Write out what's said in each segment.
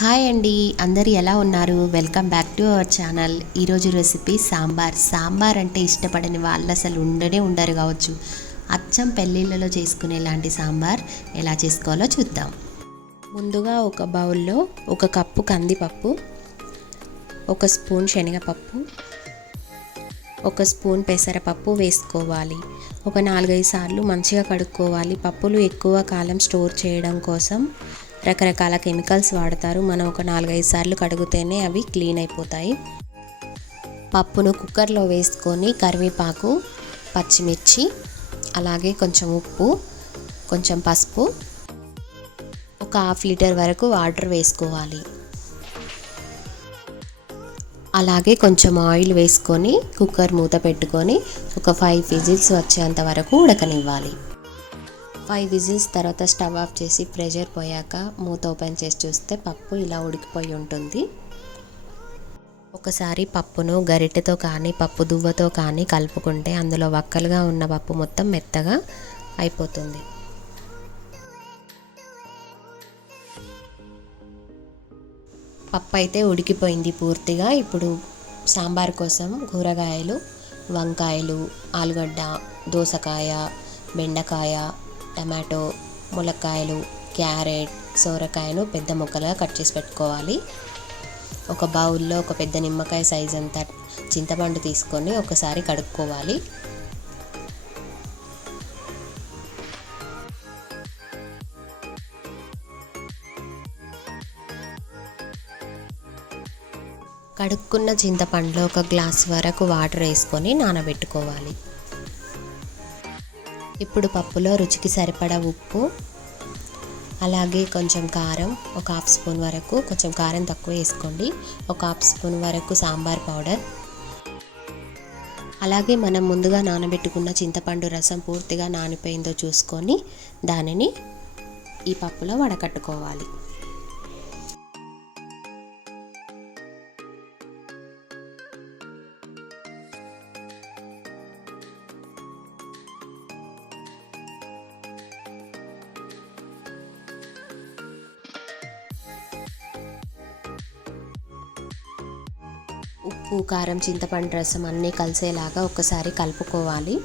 Hi అండి అందరు ఎలా ఉన్నారు? Welcome back to our channel. ఈరోజు రెసిపీ సాంబార్. సాంబార్ అంటే ఇష్టపడని వాళ్ళు అసలు ఉండనే ఉండరు కావచ్చు. అచ్చం పెళ్ళిళ్ళలో చేసుకునేలాంటి సాంబార్ ఎలా చేసుకోవాలో చూద్దాం. ముందుగా ఒక బౌల్లో ఒక కప్పు కందిపప్పు ఒక స్పూన్ శనగపప్పు ఒక స్పూన్ పెసరపప్పు వేసుకోవాలి. ఒక నాలుగైదు సార్లు మంచిగా కడుక్కోవాలి. పప్పులు ఎక్కువ కాలం స్టోర్ చేయడం కోసం రకరకాల కెమికల్స్ వాడతారు. మనం ఒక నాలుగైదు సార్లు కడిగితేనే అవి క్లీన్ అయిపోతాయి. పప్పును కుక్కర్లో వేసుకొని కరివేపాకు పచ్చిమిర్చి అలాగే కొంచెం ఉప్పు కొంచెం పసుపు ఒక హాఫ్ లీటర్ వరకు వాటర్ వేసుకోవాలి. అలాగే కొంచెం ఆయిల్ వేసుకొని కుక్కర్ మూత పెట్టుకొని ఒక ఫైవ్ విజిల్స్ వచ్చేంత వరకు ఉడకనివ్వాలి. ఫైవ్ విజిల్స్ తర్వాత స్టవ్ ఆఫ్ చేసి ప్రెషర్ పోయాక మూత ఓపెన్ చేసి చూస్తే పప్పు ఇలా ఉడికిపోయి ఉంటుంది. ఒకసారి పప్పును గరిటెతో కానీ పప్పు దువ్వతో కానీ కలుపుకుంటే అందులో వక్కలుగా ఉన్న పప్పు మొత్తం మెత్తగా అయిపోతుంది. పప్పు అయితే ఉడికిపోయింది పూర్తిగా. ఇప్పుడు సాంబార్ కోసం కూరగాయలు వంకాయలు ఆలుగడ్డ దోసకాయ బెండకాయ టమాటో ములక్కాయలు క్యారెట్ సోరకాయను పెద్ద ముక్కలుగా కట్ చేసి పెట్టుకోవాలి. ఒక బౌల్లో ఒక పెద్ద నిమ్మకాయ సైజ్ అంతా చింతపండు తీసుకొని ఒకసారి కడుక్కోవాలి. కడుక్కున్న చింతపండులో ఒక గ్లాస్ వరకు వాటర్ వేసుకొని నానబెట్టుకోవాలి. ఇప్పుడు పప్పులో రుచికి సరిపడా ఉప్పు అలాగే కొంచెం కారం ఒక హాఫ్ స్పూన్ వరకు కొంచెం కారం తక్కువ వేసుకోండి. ఒక హాఫ్ స్పూన్ వరకు సాంబార్ పౌడర్. అలాగే మనం ముందుగా నానబెట్టుకున్న చింతపండు రసం పూర్తిగా నానిపోయిందో చూసుకొని దానిని ఈ పప్పులో వడకట్టుకోవాలి. ఉప్పు కారం చింతపండు రసం అన్నీ కలిసేలాగా ఒకసారి కలుపుకోవాలి.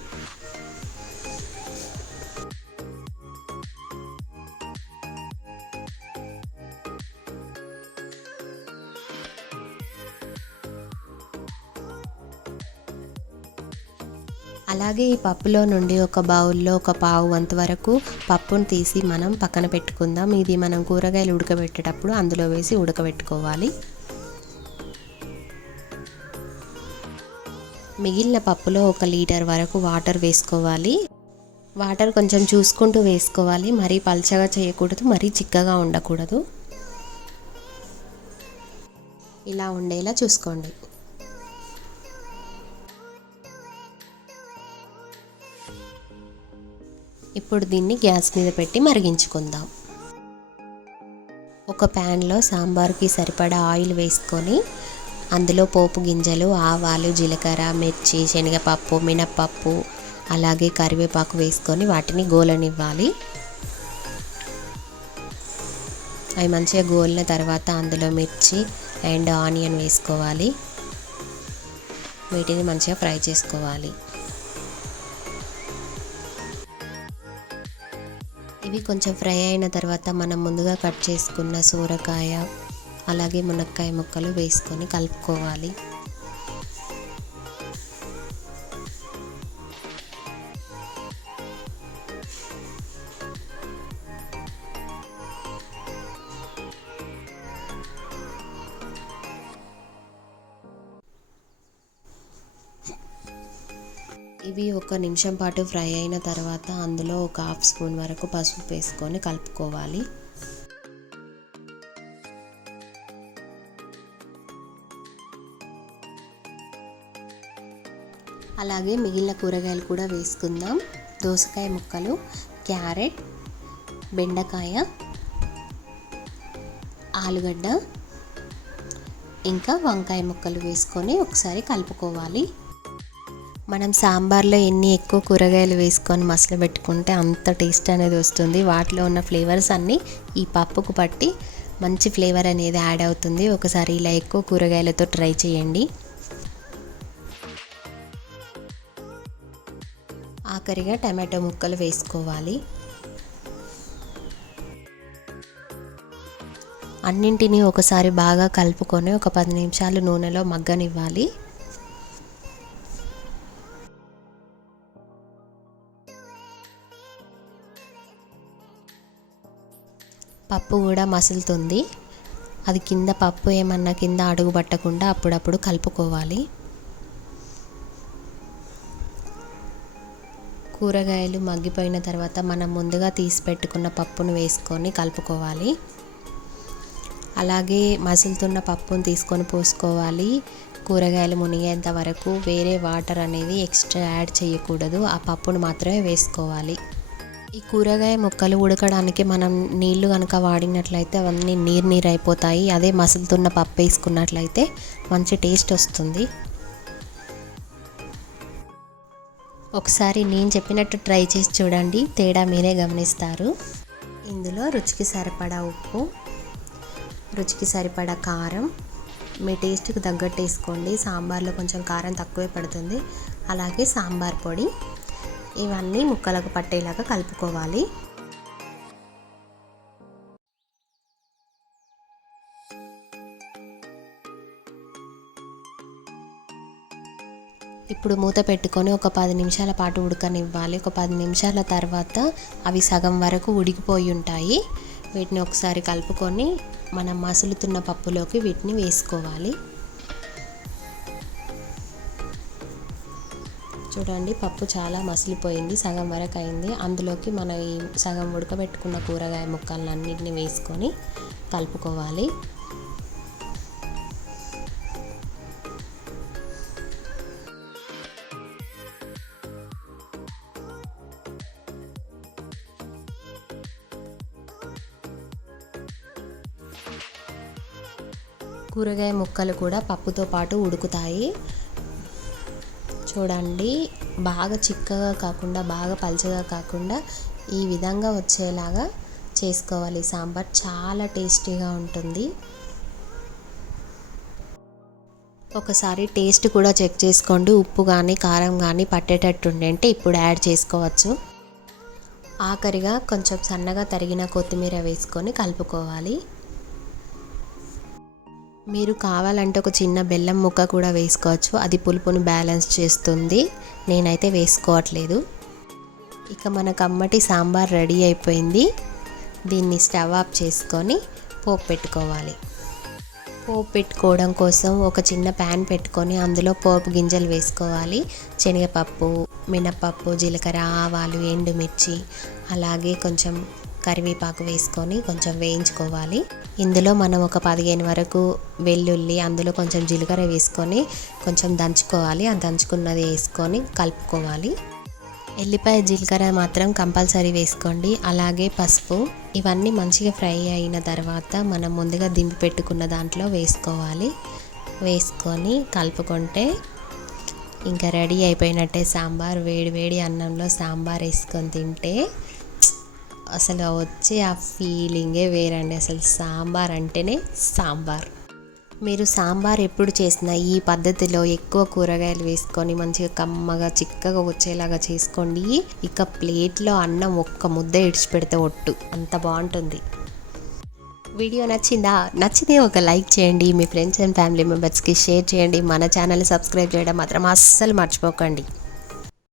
అలాగే ఈ పప్పులో నుండి ఒక బౌల్లో ఒక పావు వంతు వరకు పప్పును తీసి మనం పక్కన పెట్టుకుందాం. ఇది మనం కూరగాయలు ఉడకబెట్టేటప్పుడు అందులో వేసి ఉడకబెట్టుకోవాలి. మిగిలిన పప్పులో ఒక లీటర్ వరకు వాటర్ వేసుకోవాలి. వాటర్ కొంచెం చూసుకుంటూ వేసుకోవాలి. మరీ పల్చగా చేయకూడదు మరీ చిక్కగా ఉండకూడదు. ఇలా ఉండేలా చూసుకోండి. ఇప్పుడు దీన్ని గ్యాస్ మీద పెట్టి మరిగించుకుందాం. ఒక ప్యాన్లో సాంబార్కి సరిపడా ఆయిల్ వేసుకొని అందులో పోపు గింజలు ఆవాలు జీలకర్ర మిర్చి శనగపప్పు మినప్పప్పు అలాగే కరివేపాకు వేసుకొని వాటిని గోలనివ్వాలి. అవి మంచిగా గోలిన తర్వాత అందులో మిర్చి అండ్ ఆనియన్ వేసుకోవాలి. వీటిని మంచిగా ఫ్రై చేసుకోవాలి. ఇవి కొంచెం ఫ్రై అయిన తర్వాత మనం ముందుగా కట్ చేసుకున్న సూరకాయ అలాగే మునక్కాయ ముక్కలు వేసుకొని కలుపుకోవాలి. ఇవి ఒక నిమిషం పాటు ఫ్రై అయిన తర్వాత అందులో ఒక హాఫ్ స్పూన్ వరకు పసుపు వేసుకొని కలుపుకోవాలి. అలాగే మిగిలిన కూరగాయలు కూడా వేసుకుందాం. దోసకాయ ముక్కలు క్యారెట్ బెండకాయ ఆలుగడ్డ ఇంకా వంకాయ ముక్కలు వేసుకొని ఒకసారి కలుపుకోవాలి. మనం సాంబార్లో ఎన్ని ఎక్కువ కూరగాయలు వేసుకొని మసలు పెట్టుకుంటే అంత టేస్ట్ అనేది వస్తుంది. వాటిలో ఉన్న ఫ్లేవర్స్ అన్నీ ఈ పప్పుకు పట్టి మంచి ఫ్లేవర్ అనేది యాడ్ అవుతుంది. ఒకసారి ఇలా ఎక్కువ కూరగాయలతో ట్రై చేయండి. ఆఖరిగా టమాటో ముక్కలు వేసుకోవాలి. అన్నింటినీ ఒకసారి బాగా కలుపుకొని ఒక పది నిమిషాలు నూనెలో మగ్గనివ్వాలి. పప్పు కూడా మసులుతుంది. అది కింద పప్పు ఏమన్నా కింద అడుగు పట్టకుండా అప్పుడప్పుడు కలుపుకోవాలి. కూరగాయలు మగ్గిపోయిన తర్వాత మనం ముందుగా తీసి పెట్టుకున్న పప్పును వేసుకొని కలుపుకోవాలి. అలాగే మసులుతున్న పప్పును తీసుకొని పోసుకోవాలి. కూరగాయలు మునిగేంత వరకు వేరే వాటర్ అనేది ఎక్స్ట్రా యాడ్ చేయకూడదు. ఆ పప్పును మాత్రమే వేసుకోవాలి. ఈ కూరగాయ ముక్కలు ఉడకడానికి మనం నీళ్ళు కనుక వాడినట్లయితే అవన్నీ నీరు నీరు అయిపోతాయి. అదే మసులుతున్న పప్పు వేసుకున్నట్లయితే మంచి టేస్ట్ వస్తుంది. ఒకసారి నేను చెప్పినట్టు ట్రై చేసి చూడండి. తేడా మీరే గమనిస్తారు. ఇందులో రుచికి సరిపడా ఉప్పు రుచికి సరిపడా కారం. మీ టేస్ట్కి తగ్గట్టు వేసుకోండి. సాంబార్లో కొంచెం కారం తక్కువే పడుతుంది. అలాగే సాంబార్ పొడి. ఇవన్నీ ముక్కలకు పట్టేలాగా కలుపుకోవాలి. ఇప్పుడు మూత పెట్టుకొని ఒక పది నిమిషాల పాటు ఉడకనివ్వాలి. ఒక పది నిమిషాల తర్వాత అవి సగం వరకు ఉడికిపోయి ఉంటాయి. వీటిని ఒకసారి కలుపుకొని మనం మసులుతున్న పప్పులోకి వీటిని వేసుకోవాలి. చూడండి పప్పు చాలా మసిలిపోయింది సగం వరకు అయింది. అందులోకి మన ఈ సగం ఉడకబెట్టుకున్న కూరగాయ ముక్కలన్నింటినీ వేసుకొని కలుపుకోవాలి. కూరగాయ ముక్కలు కూడా పప్పుతో పాటు ఉడుకుతాయి. చూడండి బాగా చిక్కగా కాకుండా బాగా పలచగా కాకుండా ఈ విధంగా వచ్చేలాగా చేసుకోవాలి. సాంబార్ చాలా టేస్టీగా ఉంటుంది. ఒకసారి టేస్ట్ కూడా చెక్ చేసుకోండి. ఉప్పు కానీ కారం కానీ పట్టేటట్టు ఉండంటే ఇప్పుడు యాడ్ చేసుకోవచ్చు. ఆఖరిగా కొంచెం సన్నగా తరిగిన కొత్తిమీర వేసుకొని కలుపుకోవాలి. మీరు కావాలంటే ఒక చిన్న బెల్లం ముక్క కూడా వేసుకోవచ్చు. అది పులుపును బ్యాలెన్స్ చేస్తుంది. నేనైతే వేసుకోవట్లేదు. ఇక మన కమ్మటి సాంబార్ రెడీ అయిపోయింది. దీన్ని స్టవ్ ఆఫ్ చేసుకొని పోపు పెట్టుకోవాలి. పోపు పెట్టుకోవడం కోసం ఒక చిన్న ప్యాన్ పెట్టుకొని అందులో పోపు గింజలు వేసుకోవాలి. శనగపప్పు మినపప్పు జీలకర్ర ఆవాలు ఎండుమిర్చి అలాగే కొంచెం కరివేపాకు వేసుకొని కొంచెం వేయించుకోవాలి. ఇందులో మనం ఒక పదిహేను వరకు వెల్లుల్లి అందులో కొంచెం జీలకర్ర వేసుకొని కొంచెం దంచుకోవాలి. ఆ దంచుకున్నది వేసుకొని కలుపుకోవాలి. ఎల్లిపాయ జీలకర్ర మాత్రం కంపల్సరీ వేసుకోండి. అలాగే పసుపు ఇవన్నీ మంచిగా ఫ్రై అయిన తర్వాత మనం ముందుగా దింపి పెట్టుకున్న దాంట్లో వేసుకోవాలి. వేసుకొని కలుపుకుంటే ఇంకా రెడీ అయిపోయినట్టే సాంబార్. వేడి వేడి అన్నంలో సాంబార్ వేసుకొని తింటే అసలు వచ్చే ఆ ఫీలింగే వేరండి. అసలు సాంబార్ అంటేనే సాంబార్. మీరు సాంబార్ ఎప్పుడు చేసినా ఈ పద్ధతిలో ఎక్కువ కూరగాయలు వేసుకొని మంచిగా కమ్మగా చిక్కగా వచ్చేలాగా చేసుకోండి. ఇక ప్లేట్లో అన్నం ఒక్క ముద్ద ఇడిచిపెడితే ఒట్టు. అంత బాగుంటుంది. వీడియో నచ్చిందా? నచ్చితే ఒక లైక్ చేయండి. మీ ఫ్రెండ్స్ అండ్ ఫ్యామిలీ మెంబర్స్కి షేర్ చేయండి. మన ఛానల్ సబ్స్క్రైబ్ చేయడం మాత్రం అస్సలు మర్చిపోకండి.